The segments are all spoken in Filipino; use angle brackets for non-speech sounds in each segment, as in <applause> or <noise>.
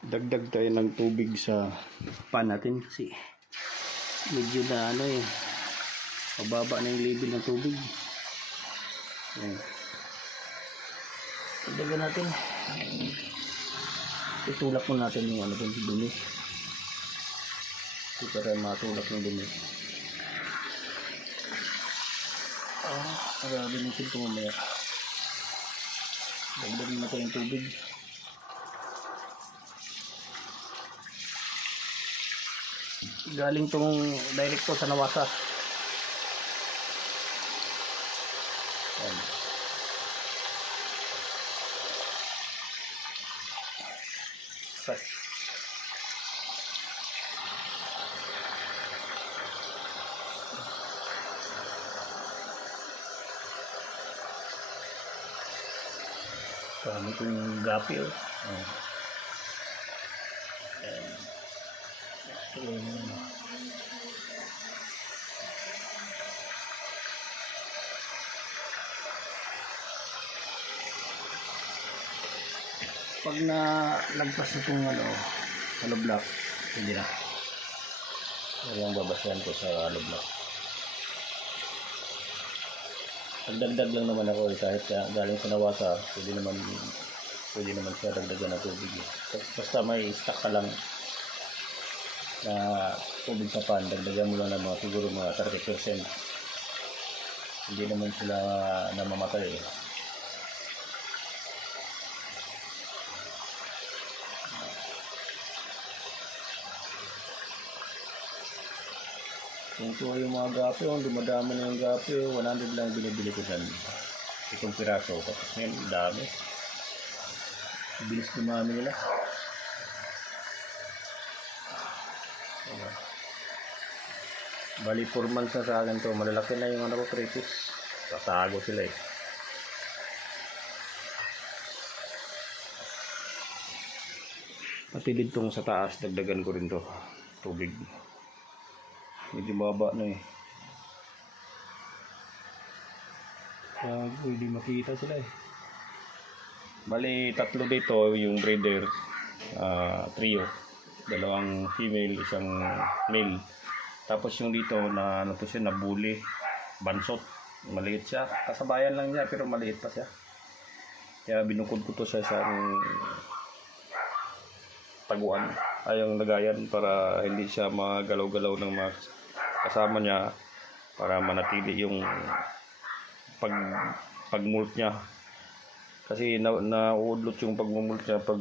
dagdag tayo ng tubig sa pan natin kasi medyo na ano eh mababa na yung level ng tubig. Ayan. dagdagan natin. Itulak mo natin yung ano dun dumi. Ito para matulak yung dumi. Ah para linisin ko mamaya. Dagdagan natin yung tubig galing tong direct to sa nawasa Ayan. Fresh. Dami ko gapi oh. Oh. Ano. pag na lagpas itong ano hollow block hindi na Yan yung babasyan ko sa hollow block Nagdagdag lang naman ako eh, kahit uh, galing sa nawasa, pwede naman pwede naman siya dagdagan ng tubig. eh. Basta may stock ka lang na tubig sa pan, dagdagan mo lang ng mga siguro mga 30%. Hindi naman sila namamatay eh. Kung ito yung mga gapi, oh, dumadami na yung gapi, oh, 100 lang binibili ko dyan. Itong piraso. Tapos ngayon, dami. Bilis dumami nila. Ayan. Bali, 4 months na sa akin to. Malalaki na yung ano ko, kritis. Tatago sila eh. Pati dito sa taas, dagdagan ko rin to. Tubig. Medyo baba na eh. Gago, hindi makita sila eh. Bali, tatlo dito yung breeder. ah, trio. Dalawang female, isang male. Tapos yung dito na ano to siya, nabuli. Bansot. Maliit siya. Kasabayan lang niya pero maliit pa siya. Kaya binukod ko to sa isang taguan ay yung lagayan para hindi siya magalaw-galaw ng mga kasama niya para manatili yung pag pagmult niya kasi na nauudlot yung pagmumult niya pag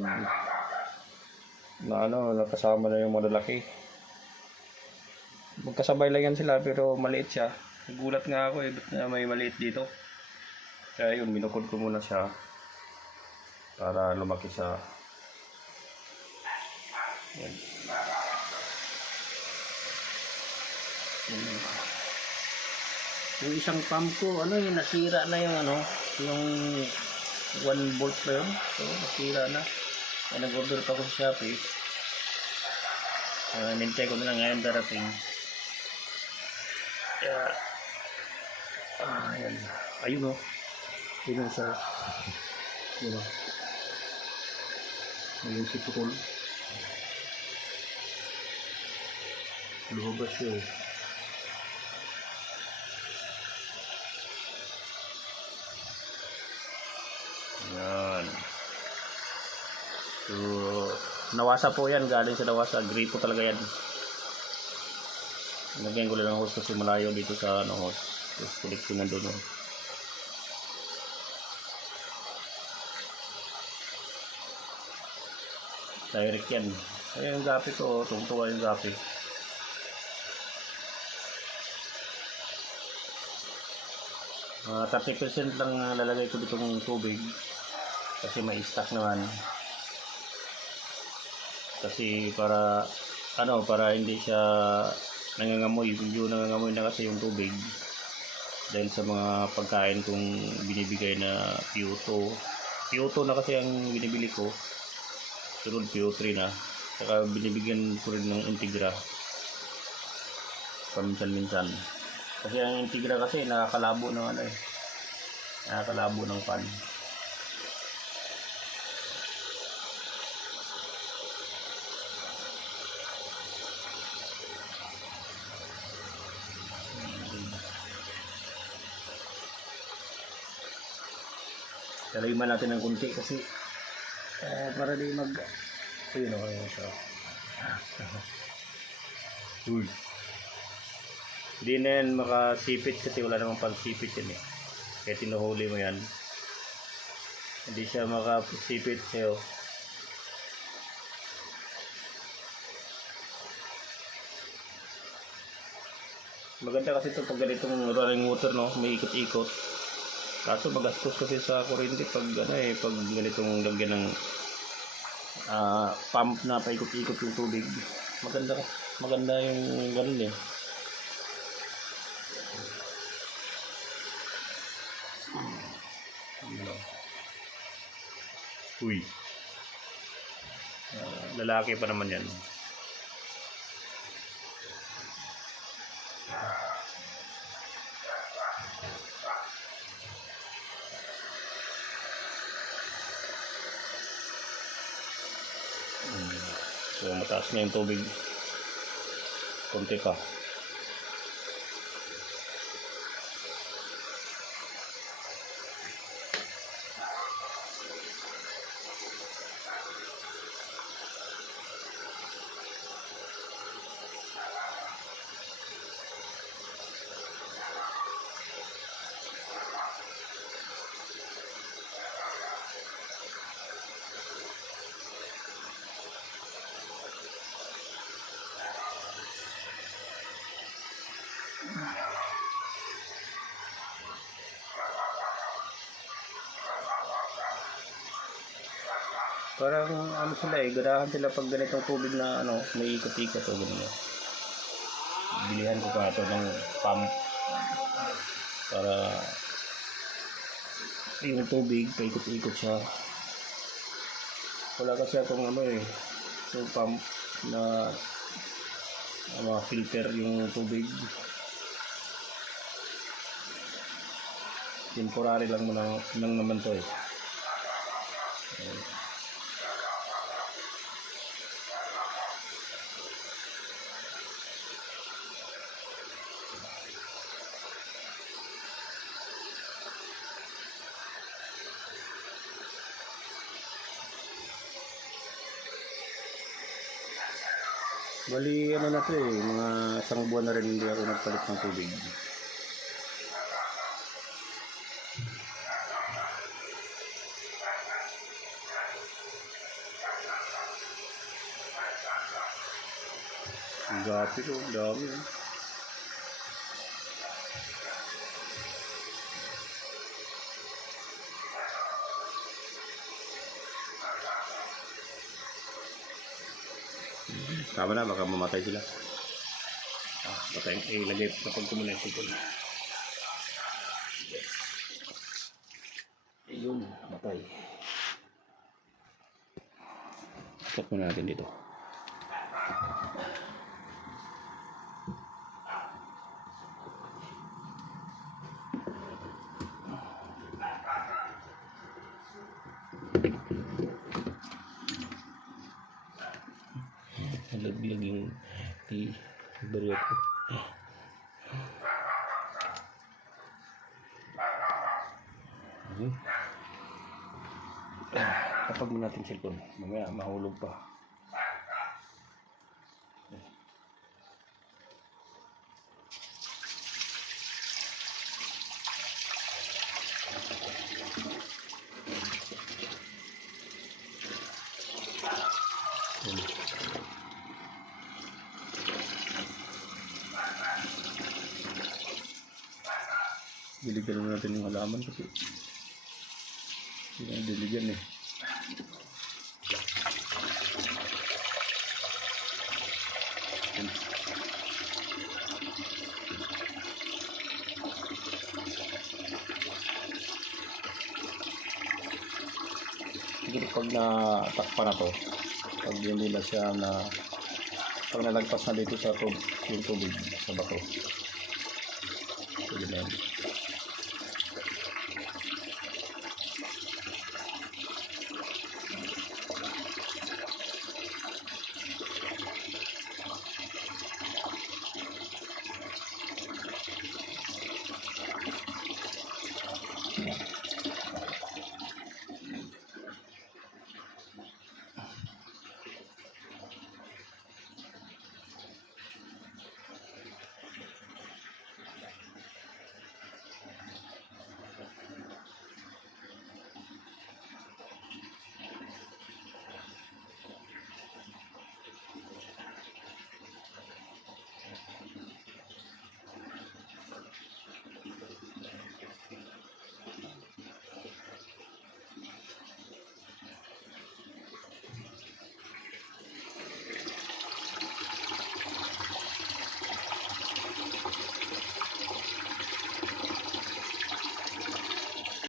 na ano nakasama na yung malalaki magkasabay lang yan sila pero maliit siya nagulat nga ako eh na may maliit dito kaya yun binukod ko muna siya para lumaki siya yan. Yung isang pump ko, ano yung nasira na yung ano, yung 1 volt pa yun. So, nasira na. Ay, nag-order pa ako sa Shopee. Uh, nintay ko na lang ngayon darating. Kaya, ah, yan. Ayun o. Yun o sa, yun o. Ayun si Putol. Lumabas siya eh. Yan. So, nawasa po yan. Galing sa nawasa. Gripo talaga yan. Lagyan ko lang ng host kasi malayo dito sa ano host. Tapos ko nandun. Oh. Direct yan. Ayun yung gapi ko. Oh. Tungtuwa yung gapi. Uh, 30% lang ah, lalagay ko ditong tubig kasi may stock naman kasi para ano para hindi siya nangangamoy medyo nangangamoy na kasi yung tubig. Dahil sa mga pagkain kong binibigay na Kyoto. Kyoto na kasi ang binibili ko. Sunod Kyoto na. Saka binibigyan ko rin ng Integra. Paminsan-minsan. Kasi ang Integra kasi nakakalabo ng ano eh. Nakakalabo ng pan. Saluhin natin ng kunti kasi eh, para di mag... Ayun o, ayun siya. <laughs> Uy. Hindi na yan makasipit kasi wala namang pagsipit yan eh. Kaya tinuhuli mo yan. Hindi siya makasipit sa'yo. Maganda kasi ito pag ganitong running water no, may ikot-ikot. Kaso magastos kasi sa kuryente pag ano eh, pag ganitong lagyan ng ah, pump na paikot-ikot yung tubig. Maganda maganda yung ganun eh. Uy. Ah, lalaki pa naman yan. So mataas na yung tubig. Konti pa. Parang ano sila eh, ganahan sila pag ganitong tubig na ano, may ikot-ikot o ganyan. Bilihan ko pa ito ng pump para yung tubig, paikot-ikot siya. Wala kasi akong ano eh, yung pump na ano, filter yung tubig. Temporary lang lang, lang naman to eh. Bali, ano na to eh, mga isang buwan na rin hindi ako nagpalit ng tubig. Gapi ko, ang dami eh. Tama na, baka mamatay sila. Ah, patay. Eh, lagay kapag kumula yung sipon. Ayun, matay. Stop mo natin dito. Nalaglag yung i baryo ko. Mhm. Kapag mo natin cellphone, mamaya mahulog pa. Diligan na natin yung halaman kasi hindi na diligan eh. Siguro pag natakpa na to, pag hindi na siya na pag nalagpas na dito sa tub, yung tubig sa bato. Sige na yan.